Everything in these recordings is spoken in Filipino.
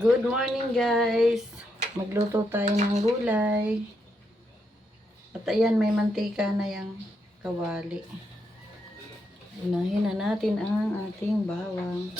Good morning guys. Magluto tayo ng gulay. At ayan, may mantika na yung kawali. Unahin na natin ang ating bawang.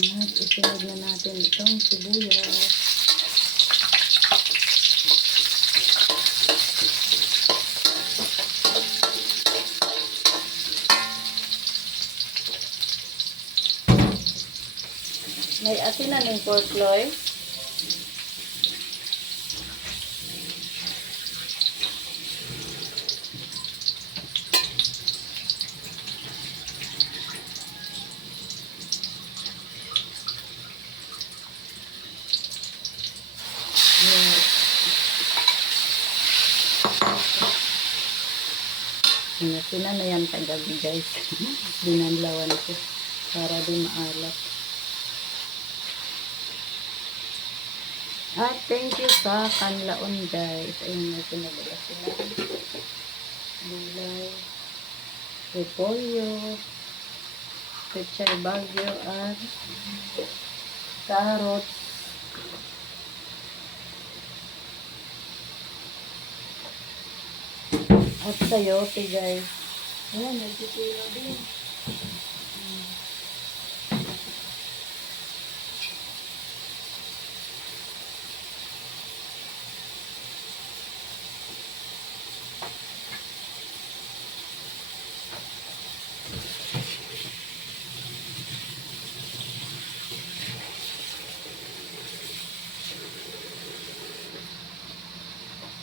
At isunod na natin itong sibuyas. May asin na ng pork loin. Pinasinan na yan kagabi guys. Binanlawan ko para di maalat. At thank you sa kanlaon guys. Ayun na pinabala sila. Gulay, repolyo, pechay bagyo, at carrots. At sayote guys. Ayan, nagtitilo din.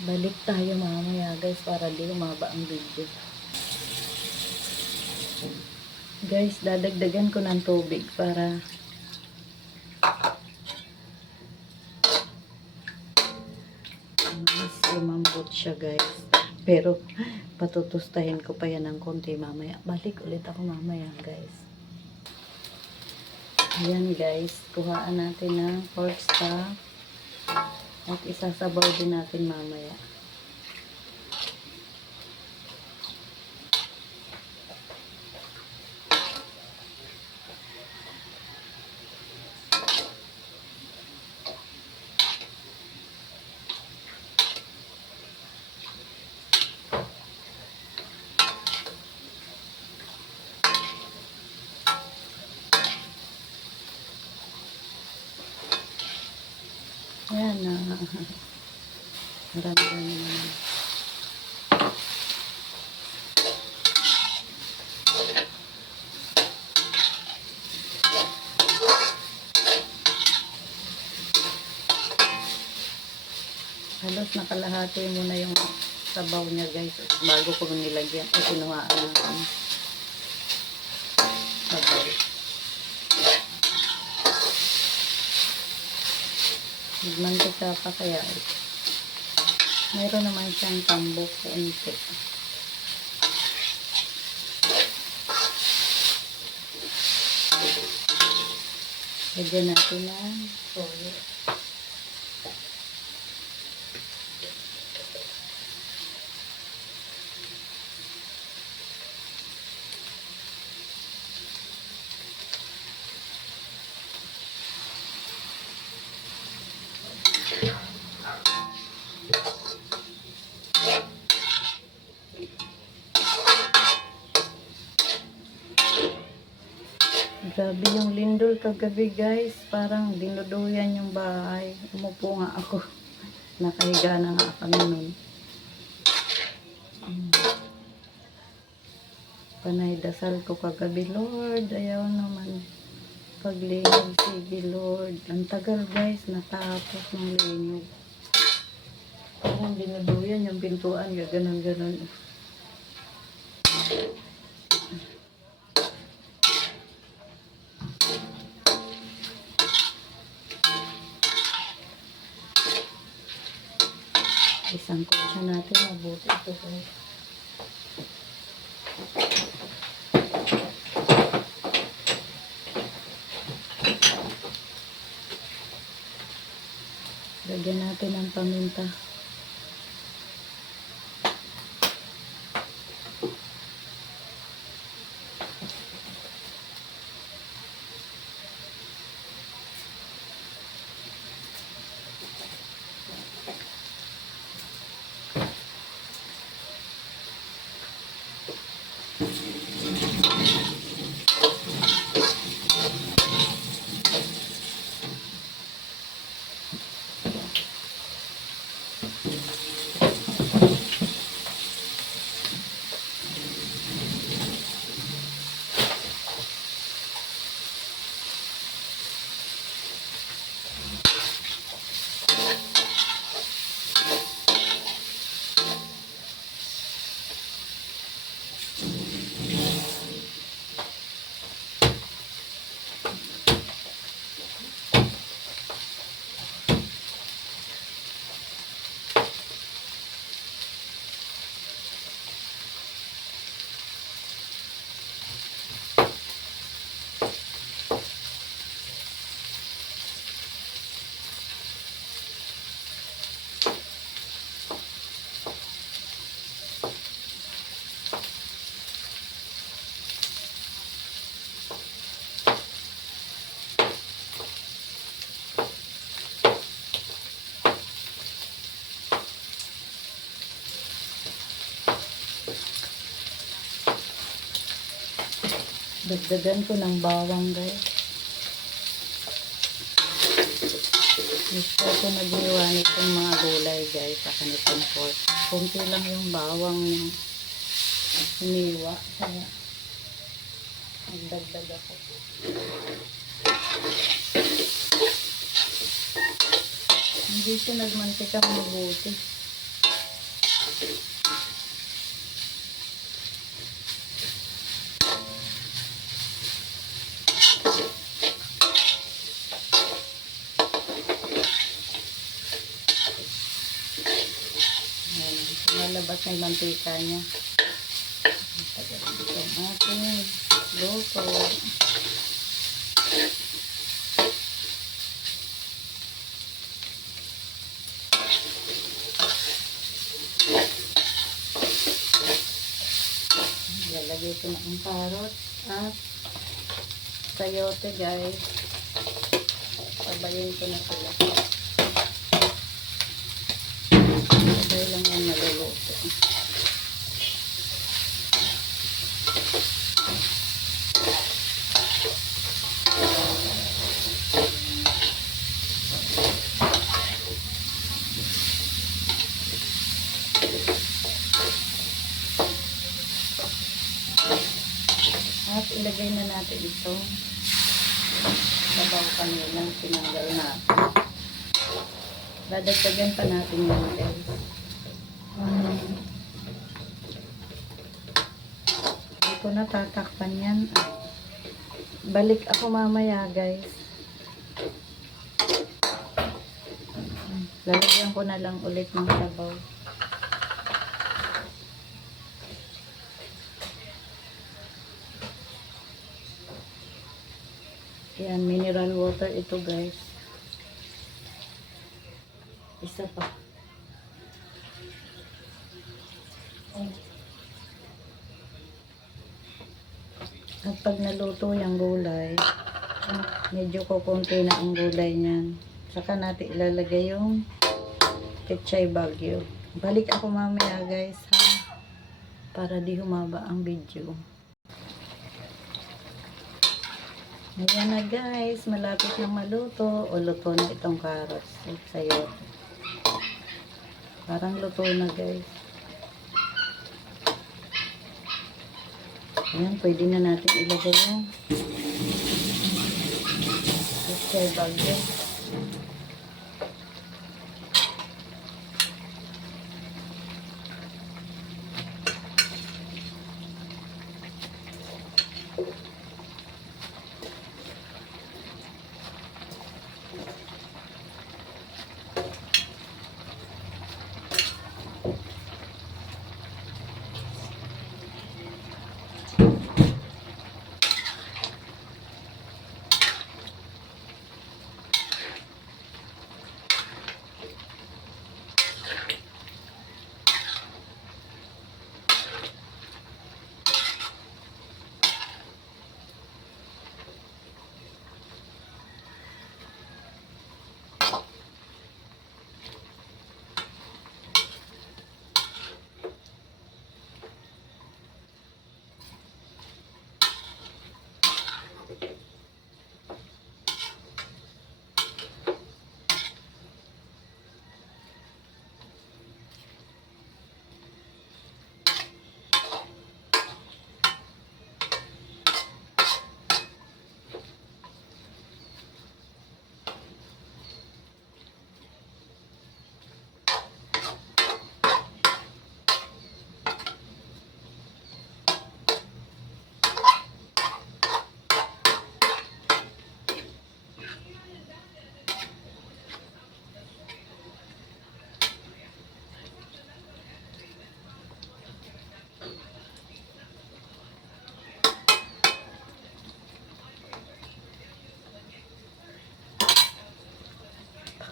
Balik tayo mamaya guys para di umaba ang video. Guys, dadagdagan ko ng tubig para mas lumambot siya guys. Pero patutustahin ko pa yan ng konti mamaya. Balik ulit ako mamaya guys. Ayan guys, kuhaan natin ng pork stock. At isasabaw din natin mamaya. Ayan na. Marami-rami naman. Halos nakalahati muna yung sabaw niya guys. Bago ko nilagyan. Kinuhaan natin. Sabaw. Magmantika pa kaya mayroon naman siyang tambok kaunti. Lagyan natin ng toyo. Grabe yung lindol kagabi guys. Parang dinuduyan yung bahay. Umupo nga ako. Nakahiga na nga kami nun. Panay dasal ko kagabi, Lord. Ayaw naman paglinog. Sige Lord. Ang tagal guys. Natapos ng linog. Parang dinuduyan yung pintuan. Ganon-ganon. Isang kutsa natin, mabuti ito guys. Lagyan natin ng paminta. Dagdagan ko ng bawang, guys. Gusto ko naghiwa nitong mga gulay, guys, sa kanitong pork. Kunti lang yung bawang yung hiniwa. Kaya nagdagdag ako. Hindi siya nagmantika mabuti. Lalabas na yung mantika niya. Tagal itong ating luto. Lalagay ko na ang carrots at sayote, guys. Sabayin ko na sila. Sabay lang yung maluluto. At ilagay na natin itong sabaw kanilang tinanggal natin. Dadagdagan pa natin yung guys. Hindi ko na tatakpan yan. Balik ako mamaya, guys. Lalagyan ko na lang ulit ng sabaw. Yan, mineral water ito, guys. Isa pa. At pag naluto yung gulay, medyo kukunti na ang gulay niyan. Saka natin ilalagay yung pechay bagyo. Balik ako mamaya, guys, ha? Para di humaba ang video. Ayan na, guys, malapit na maluto. O luto na itong carrots. Sayo. Parang luto na, guys. Ayan, pwede na natin ilagay yung pechay bagyo.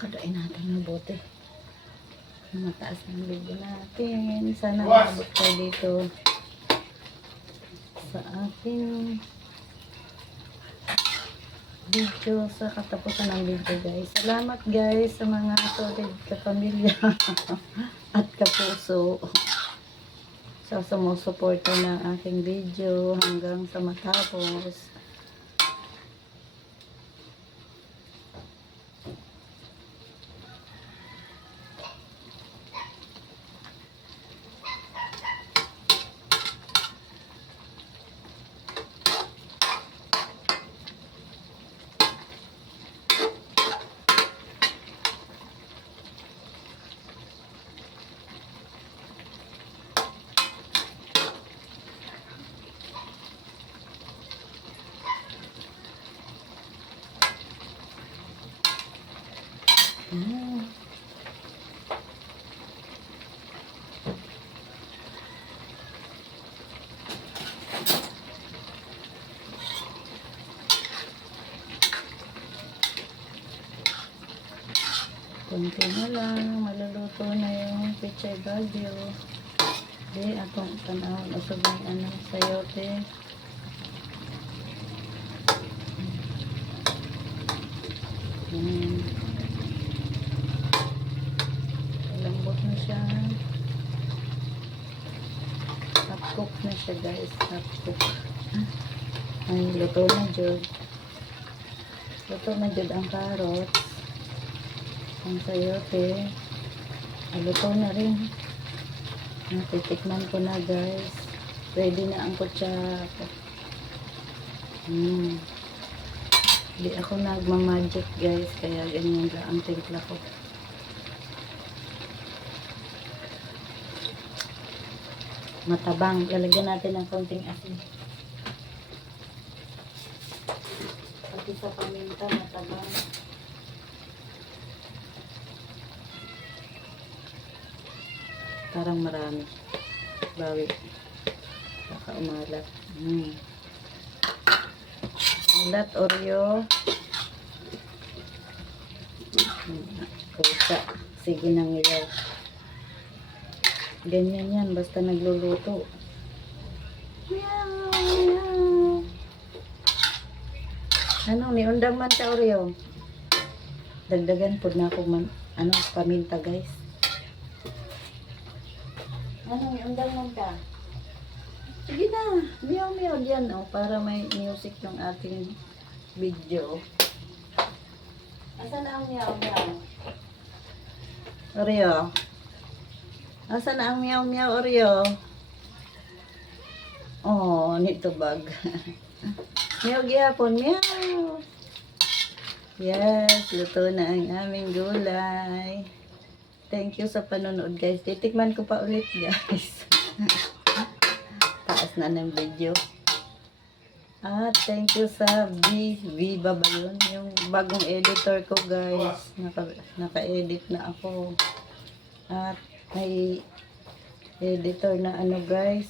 Kadain natin ng bote. Mataas ng video natin. Sana maabot kayo dito sa ating video, sa katapusan ng video guys. Salamat guys sa mga solid kapamilya at kapuso sa sumusuporta ng aking video hanggang sa matapos. Kunti na lang, maluluto na yung pechay bagyo. Di, atong tanawin usog ng sayote. Lambot na siya. Half cook na siya guys, half cook. Ay, luto na jud. Luto na jud ang carrots. Ang sayote. Luto na rin. Natitikman ko na guys. Ready na ang kutsara. Hindi ako nagmamagic guys. Kaya ganyan lang ang timpla ko. Matabang. Lalagyan natin ng konting asin. Pati sa paminta matabang. Parang marami. Bawi. Saka umalat. Ulat, Oreo. Pusa. Sige nang ilaw. Ganyan yan. Basta nagluluto. Meow, meow. Ano, niundang man sa Oreo. Dagdagan po na ako paminta guys. Ano, niundang man ka? Sige na. Meow meow dyan para may music ng ating video. Asan na ang meow meow? Oreo. Asan na ang meow meow Oreo? Oh, nito bag. Meow gihapon, meow. Yes, luto na ang aming gulay. Thank you sa panonood guys. Titikman ko pa ulit guys. Taas na ng video. At thank you sa Viva ba yun? Yung bagong editor ko guys. Naka-edit na ako. At may editor na guys.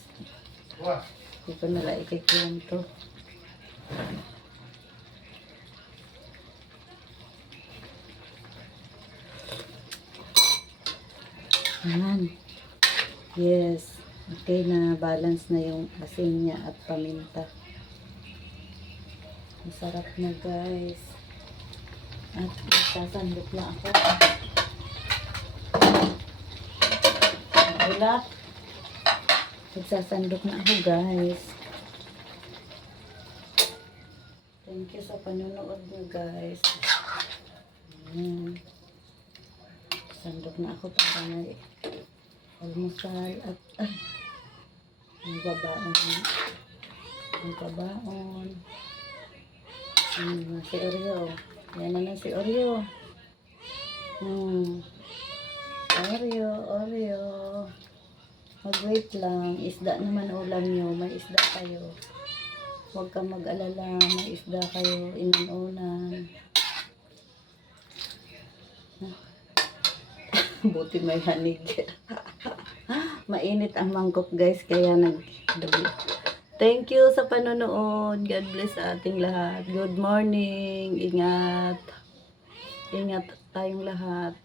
Hindi ko nala ikikwento. Ayan. Yes. Okay na. Balance na yung asin niya at paminta. Masarap na guys. At sasandok na ako. Ulat. Magsasandok na ako guys. Thank you sa panonood niyo guys. Ayan. Sandok na ako para may almusal at ang babaon. Ang babaon. Si Oreo. Yan na si Oreo. Oreo. Mag-wait lang. Isda naman ulam nyo. May isda kayo. Huwag kang mag-alala. May isda kayo. Inunan. Buti may hanig. Mainit ang mangkok guys. Kaya Thank you sa panonood. God bless sa ating lahat. Good morning. Ingat. Ingat tayong lahat.